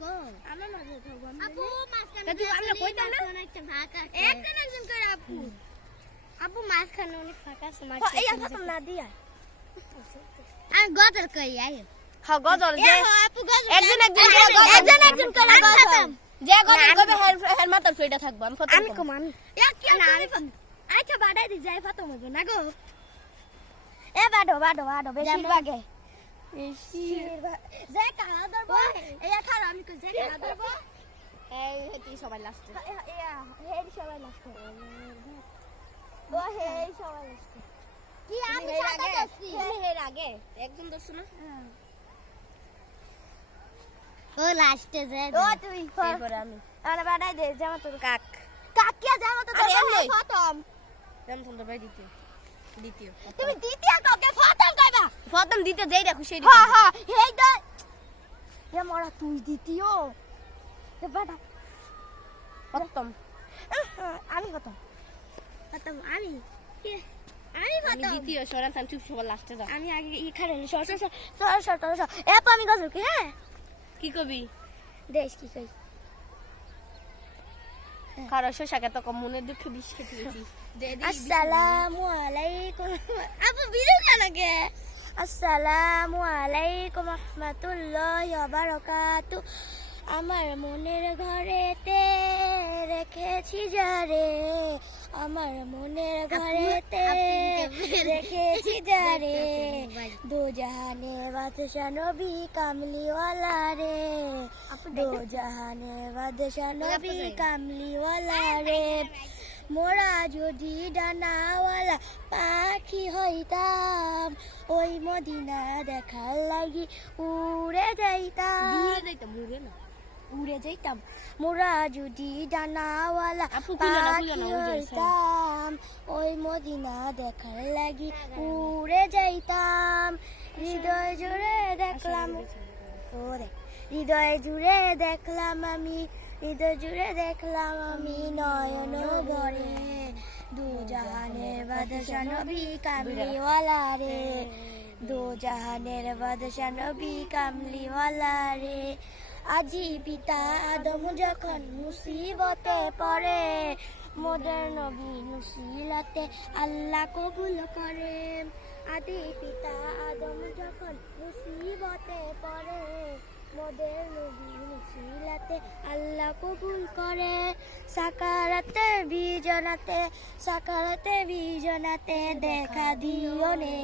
থাকবো আমরা মাঝে থাকবো আপু মাঝখানে তা তুই আমরা কইতাম না? অনেকটা ফাঁকা আছে একজন একজন করে আপু আপু মাঝখানে অনেক ফাঁকা আছে এই ফাতম না দিয়া আমি গজল কই আইও হ্যাঁ গজল যে আপু গজল একজন একজন করে গজল একজন করে গজল যে গজল কবে হের মাথার সুইটা থাকবো আমি ফতম আমি কম আমি না আমি আচ্ছা বাড়াই দি যাই ফতম হইব না গো এ বাডো বাডো বাডো বেশি ভাগে যে কালা ধরবো এই খারাপ আমি কই যে কালা ধরবো এই হেতি সবাই লাস্টে হেই সবাই লাস্ট ও হেই সবাই লাস্ট কি আমি সাথে যাচ্ছি এর আগে একজন দর্শন না ও লাস্টে যে ও তুই এরপরে আমি আরে বাড়াই দে জামা তো কাক কাকিয়া জামা তো আরে এমনি। প্রথম রামচন্দ্র ভাই দ্বিতীয় দ্বিতীয় তুমি দ্বিতীয় কাউকে প্রথম কইবা প্রথম দ্বিতীয় যেই দেখো সেই হ্যাঁ হ্যাঁ হেই দা এ মরা তুই দ্বিতীয় এ বাড়া প্রথম আমি প্রথম প্রথম আমি আমি আমি প্রথম দ্বিতীয় সরান থাম চুপ সবার লাস্টে যা আমি আগে এখানে সর সর সর সর সর সর এ আপু আমি গজল কি হ্যাঁ কি কবি দেশ কি কই কারো শশাকে তো কম মনের দুঃখে বিষ খেতে গেছি আসসালামু আলাইকুম আপু ভিডিও কেন কে আসসালামু আলাইকুম রাহমাতুল্লাহি ওয়া বারাকাতুহু আমার মনের ঘরেতে রেখেছি যারে আমার মনের ঘরেতে রেখেছি যারে দো জাহানে বাদশা নবী কামলিওয়ালা রে দো জাহানে বাদশা নবী কামলিওয়ালা রে মোরা যদি ডানাওয়ালা পাখি হইতাম ওই মদিনা দেখার লাগি উড়ে যাইতাম উড়ে যাইতাম মোরা যদি ডানাওয়ালা আপু খুলো না, পাখি খুলো না, উড়ে হইতাম ওই মদিনা দেখার লাগি উড়ে যাইতাম হৃদয় জুড়ে দেখলাম ওরে হৃদয় জুড়ে দেখলাম আমি হৃদয় জুড়ে দেখলাম আমি নয়ন ভরে দু জাহানের বাদশা নবী কামলিওয়ালা রে দু জাহানের বাদশা নবী কামলিওয়ালা রে আজি পিতা আদম যখন মুসিবতে পড়ে মোদের নবী নুসিলাতে আল্লাহ কবুল করে আদি পিতা আদম যখন মুসিবতে পড়ে মোদের নবী নুসিলাতে আল্লাহ কবুল করে সাকারাতে বিজনাতে দেখা দিও নে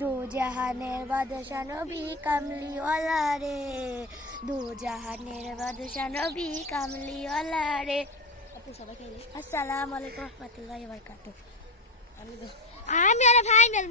দু জাহানের বাদশা নবী কামলিওয়ালা রে দু জাহানের বাদশা নবী কামলিওয়ালা রে আসসালামু আলাইকুম ওয়া রাহমাতুল্লাহি ওয়া বারাকাতুহু আমি ফাইনাল